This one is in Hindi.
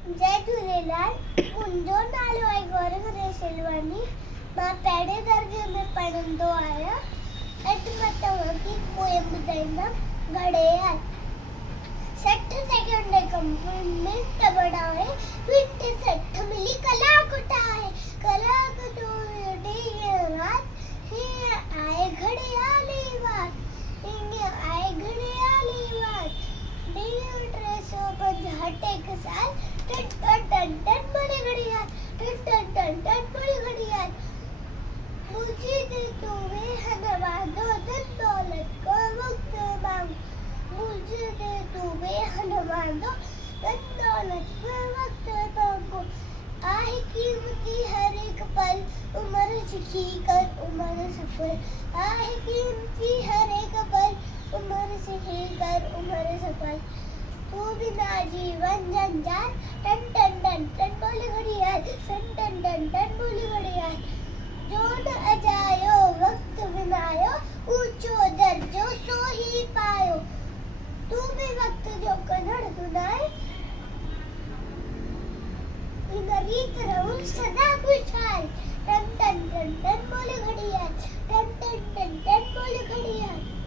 जय झूलेलाल। मुंहिंजो नालो आहे गौरव रेशलवानी। मां पहिरें दर्जे में पढ़ंदो आहियां। अॼु मां तव्हांखे पोयम ॿुधाईंदमि। घड़ियाल। 60 सेकंड मिंट बढ़ाए, मिठ 60 मिली कलाक ठाहे, कलाक जो ॾींहुं राति, हीअं आहे घड़ियाली वात, हीअं आहे घड़ियाली वात। ॾींहुं 365 साल, टन टन टन टन बड़े घड़ियाल, टन टन टन टन बड़े घड़ियाल। मुझे दे तू बेहद वादो, धन दौलत को वक्त मांग। मुझे दे तू बेहद वादो, धन दौलत को वक्त मांगो। आहे कीमती हर एक पल, उम्र सीखी कर उम्र सफल। आहे कीमती हर एक पल, उम्र सीखी कर उम्र सफल। तू बिना जीवन